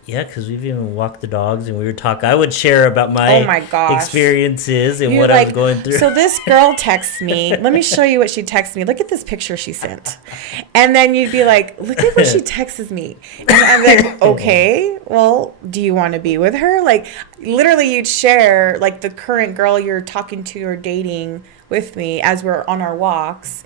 yeah, because we've even walked the dogs and we were talking. I would share about Oh my gosh. experiences and You're what I was going through. So this girl texts me. Let me show you what she texted me. Look at this picture she sent. And then you'd be like, look at what she texts me. And I'm like, okay, well, do you want to be with her? Like, literally you'd share like the current girl you're talking to or dating with me as we're on our walks.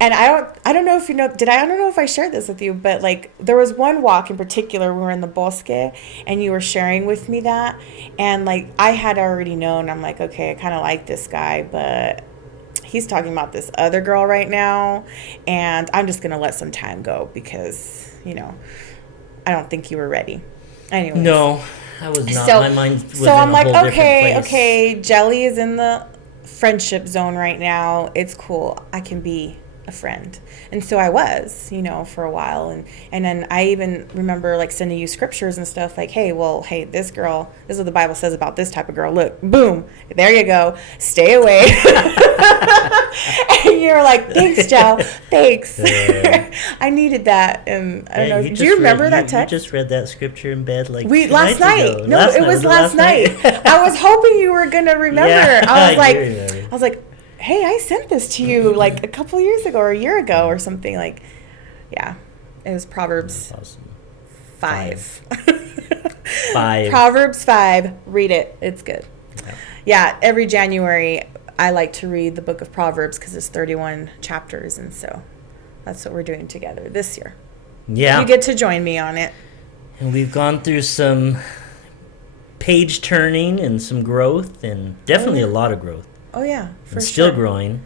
And I don't know if you know, I don't know if I shared this with you, but like there was one walk in particular, we were in the bosque and you were sharing with me that. And like I had already known, I'm like, okay, I kind of like this guy, but he's talking about this other girl right now. And I'm just going to let some time go because, I don't think you were ready. Anyways. No, I was not. My mind was so I'm in a like, whole different place. okay, Jelly is in the friendship zone right now. It's cool. I can be a friend. And so I was, for a while. And then I even remember like sending you scriptures and stuff like, hey, this girl, this is what the Bible says about this type of girl. Look, boom, there you go. Stay away. And you're like, thanks, Jel. Thanks. I needed that. And I don't know. Do you remember that text? You just read that scripture in bed last night. Ago. No, it was last night. I was hoping you were going to remember. Yeah, I was like, hey, I sent this to you like a couple years ago or a year ago or something. Like, yeah, it was Proverbs 5. 5. Proverbs 5. Read it. It's good. Yeah, every January I like to read the book of Proverbs because it's 31 chapters. And so that's what we're doing together this year. Yeah. You get to join me on it. And we've gone through some page turning and some growth and definitely a lot of growth. Oh, yeah, for sure. Still growing.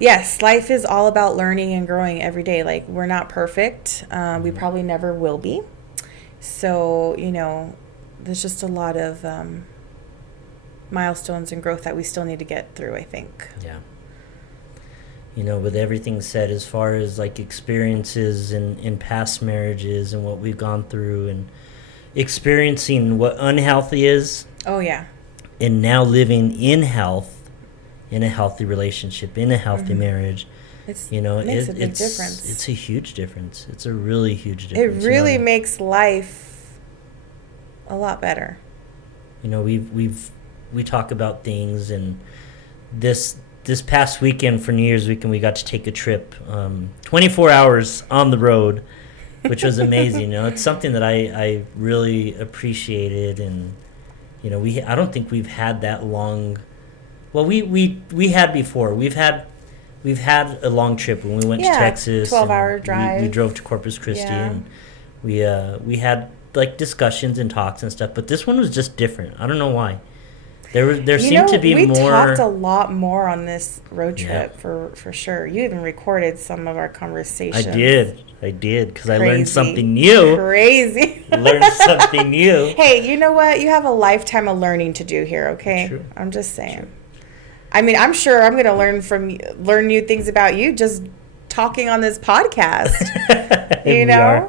Yes, life is all about learning and growing every day. Like, we're not perfect. We probably never will be. So, there's just a lot of milestones and growth that we still need to get through, I think. Yeah. With everything said as far as, like, experiences in past marriages and what we've gone through and experiencing what unhealthy is. Oh, yeah. And now living in health. In a healthy relationship, in a healthy marriage, it makes a big difference. It's a huge difference. It's a really huge difference. It really makes life a lot better. We talk about things, and this past weekend for New Year's weekend, we got to take a trip, 24 hours on the road, which was amazing. It's something that I really appreciated, and I don't think we've had that long. Well, we had before. We've had a long trip when we went to Texas. 12-hour drive. We drove to Corpus Christi, and we had like discussions and talks and stuff. But this one was just different. I don't know why. There seemed to be more. We talked a lot more on this road trip for sure. You even recorded some of our conversations. I did because I learned something new. Crazy. Learned something new. Hey, you know what? You have a lifetime of learning to do here. Okay, True. I'm just saying. True. I mean, I'm sure I'm going to learn new things about you just talking on this podcast. We are.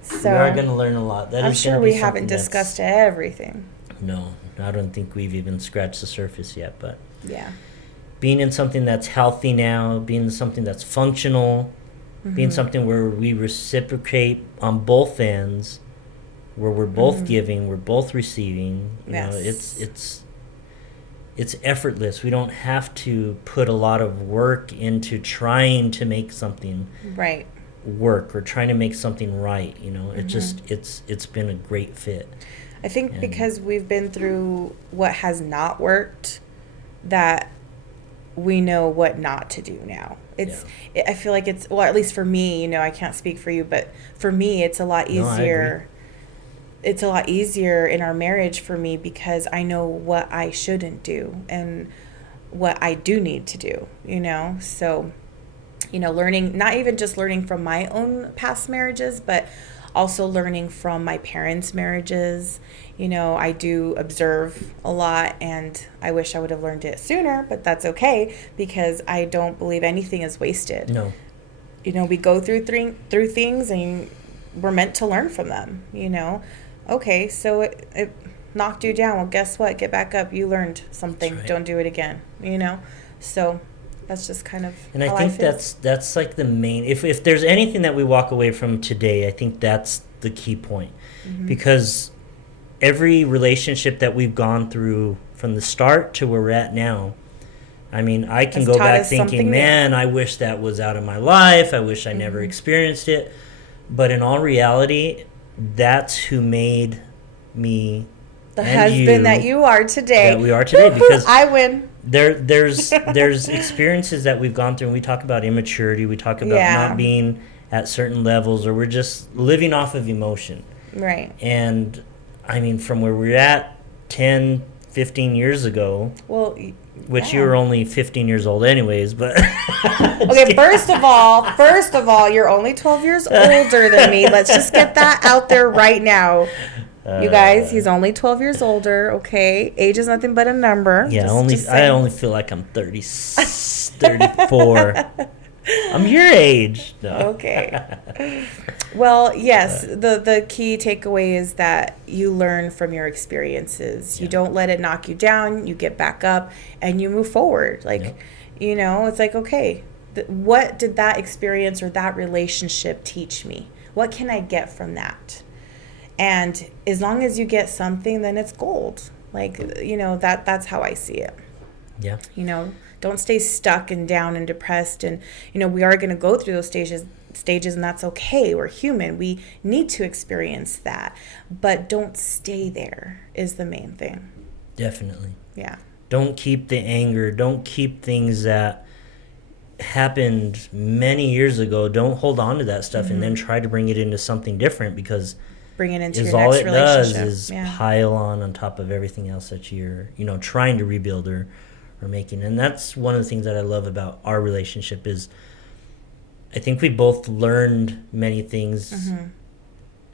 So we are going to learn a lot. I'm sure we haven't discussed everything. No, I don't think we've even scratched the surface yet. But yeah, being in something that's healthy now, being in something that's functional, being something where we reciprocate on both ends, where we're both giving, we're both receiving. It's effortless. We don't have to put a lot of work into trying to make something work or trying to make something right. It just it's been a great fit. I think because we've been through what has not worked, that we know what not to do now. I feel like at least for me, I can't speak for you, but for me, it's a lot easier. No, I agree. It's a lot easier in our marriage for me because I know what I shouldn't do and what I do need to do, So, learning, not even just learning from my own past marriages, but also learning from my parents' marriages. I do observe a lot, and I wish I would have learned it sooner, but that's okay because I don't believe anything is wasted. No. We go through things and we're meant to learn from them, Okay, so it knocked you down. Well, guess what? Get back up. You learned something. That's right. Don't do it again, So that's just kind of and how I think that's like the main, if there's anything that we walk away from today, I think that's the key point. Because every relationship that we've gone through from the start to where we're at now, I mean, I can go back thinking, man, I wish that was out of my life. I wish I never experienced it. But in all reality, that's who made me the husband that you are today. That we are today, because I win. there's experiences that we've gone through, and we talk about immaturity, we talk about Yeah. not being at certain levels, or we're just living off of emotion. Right. And I mean, from where we're at 10, 15 years ago, Well, which yeah. you were only 15 years old anyways, but Okay, first of all, you're only 12 years older than me. Let's just get that out there right now. You guys, he's only 12 years older, okay? Age is nothing but a number. Yeah, just I saying. only feel like I'm 30, 34. I'm your age. No. Okay. Well, yes, the key takeaway is that you learn from your experiences. You Yeah. don't let it knock you down. You get back up and you move forward. Like, Yep. it's like, okay, what did that experience or that relationship teach me? What can I get from that? And as long as you get something, then it's gold. Like, that's how I see it. Yeah. Don't stay stuck and down and depressed. And, we are going to go through those stages, and that's okay. We're human. We need to experience that. But don't stay there is the main thing. Definitely. Yeah. Don't keep the anger. Don't keep things that happened many years ago. Don't hold on to that stuff and then try to bring it into something different, because Bring it into is your all next it does relationship. is Yeah. pile on top of everything else that you're trying to rebuild or making. And that's one of the things that I love about our relationship is I think we both learned many things. Mm-hmm.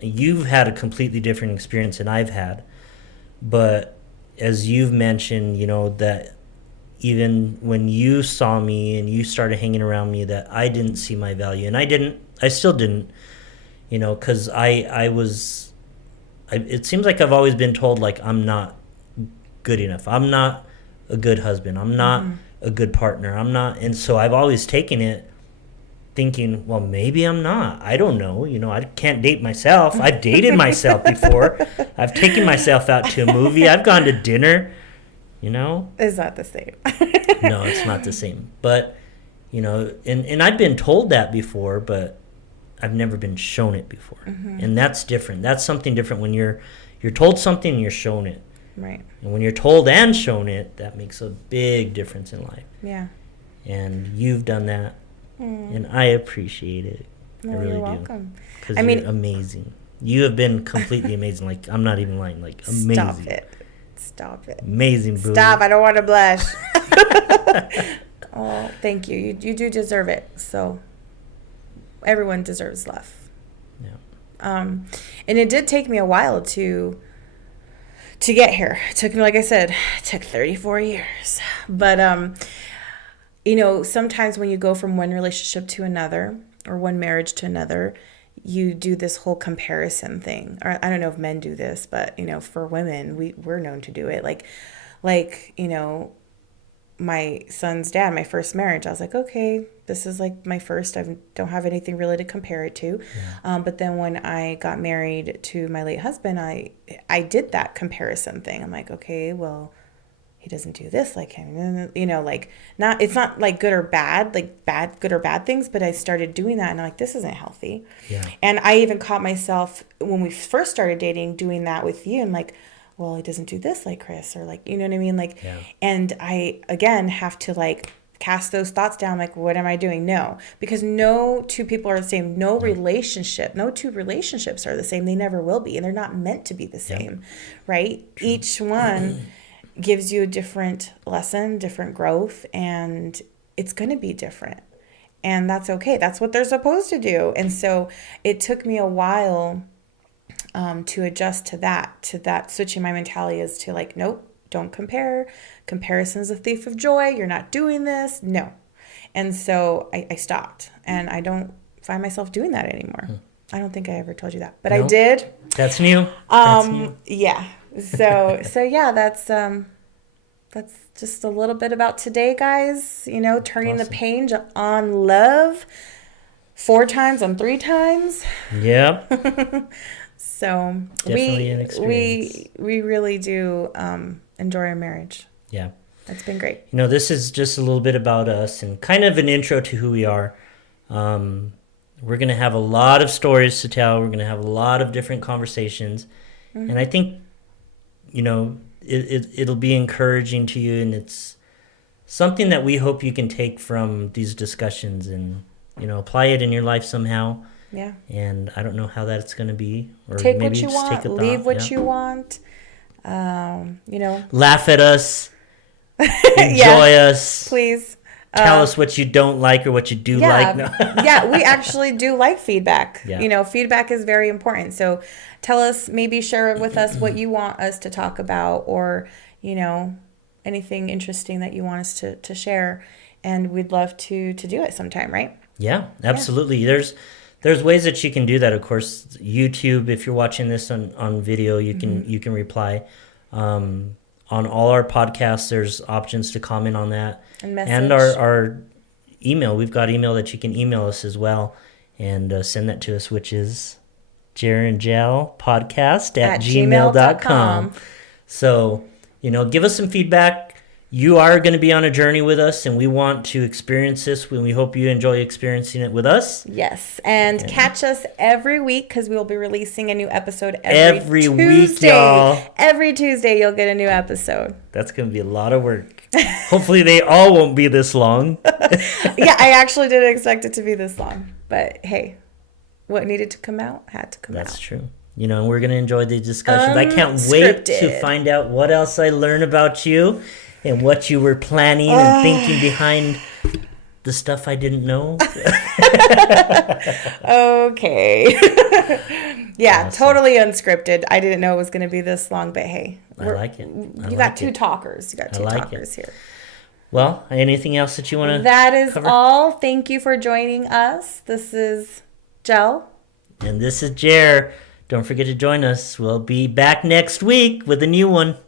You've had a completely different experience than I've had, but as you've mentioned, that even when you saw me and you started hanging around me, that I didn't see my value, and I still didn't, because it seems like I've always been told, like, I'm not good enough. I'm not a good husband. I'm not a good partner. I'm not. And so I've always taken it thinking, well, maybe I'm not. I don't know. I can't date myself. I've dated myself before. I've taken myself out to a movie. I've gone to dinner, It's not the same. No, it's not the same. But, and I've been told that before, but I've never been shown it before. And that's different. That's something different when you're told something and you're shown it. Right. And when you're told and shown it, that makes a big difference in life. Yeah. And you've done that. And I appreciate it. I really You're do. welcome. Because you're amazing. You have been completely amazing. Like, I'm not even lying. Like, amazing. Stop it. Amazing, boo. Stop. I don't want to blush. Oh, thank you. You do deserve it. So everyone deserves love. Yeah. And it did take me a while to get here. It took me, like I said, it took 34 years. But, sometimes when you go from one relationship to another or one marriage to another, you do this whole comparison thing. Or I don't know if men do this, but, for women, we're known to do it. Like, my son's dad, my first marriage, I was like, okay, this is like my first. I don't have anything really to compare it to. Yeah. But then when I got married to my late husband, I did that comparison thing. I'm like, okay, well, he doesn't do this like him, it's not like good or bad, like good or bad things, but I started doing that and I'm like, this isn't healthy. Yeah. And I even caught myself when we first started dating doing that with you. I'm like, well, he doesn't do this like Chris, or like, you know what I mean? Like, Yeah. and I, again, have to like cast those thoughts down. Like, what am I doing? No, because no two people are the same. No two relationships are the same. They never will be. And they're not meant to be the same, right? True. Each one gives you a different lesson, different growth, and it's going to be different. And that's okay. That's what they're supposed to do. And so it took me a while to adjust to that switching my mentality is to like, nope, don't compare. Comparison is a thief of joy. You're not doing this. No. And so I stopped, and I don't find myself doing that anymore. I don't think I ever told you that, but Nope. I did. That's new. That's new. Yeah. So yeah, that's just a little bit about today, guys. Turning the page on love 4 times and 3 times. Yep. So Definitely an experience. we really do enjoy our marriage. Yeah. It's been great. This is just a little bit about us and kind of an intro to who we are. We're going to have a lot of stories to tell. We're going to have a lot of different conversations. Mm-hmm. And I think, it'll be encouraging to you, and it's something that we hope you can take from these discussions and, apply it in your life somehow. Yeah. And I don't know how that's going to be. Or Take maybe what you just want, take a leave thought. what Yeah. you want. Laugh at us. Enjoy Yeah, us. please. Tell us what you don't like or what you do like. No. Yeah, we actually do like feedback. Yeah. Feedback is very important. So tell us, maybe share with us what you want us to talk about, or, anything interesting that you want us to share. And we'd love to do it sometime, right? Yeah, absolutely. Yeah. There's ways that you can do that. Of course, YouTube, if you're watching this on video, you can reply. On all our podcasts, there's options to comment on that. And message. And our email. We've got email that you can email us as well and send that to us, which is jerandjalpodcast@gmail.com. So, give us some feedback. You are going to be on a journey with us, and we want to experience this. We hope you enjoy experiencing it with us. Yes, and catch us every week, because we will be releasing a new episode every Tuesday. Week, y'all. Every Tuesday, you'll get a new episode. That's going to be a lot of work. Hopefully, they all won't be this long. Yeah, I actually didn't expect it to be this long. But hey, what needed to come out had to come out. That's true. And we're going to enjoy these discussions. I can't wait to find out what else I learn about you and what you were planning and thinking behind the stuff I didn't know. Okay. Yeah, awesome. Totally unscripted. I didn't know it was going to be this long, but hey. I like it. You got two talkers. You got two talkers here. Well, anything else that you want to That is cover? all. Thank you for joining us. This is Jel. And this is Jer. Don't forget to join us. We'll be back next week with a new one.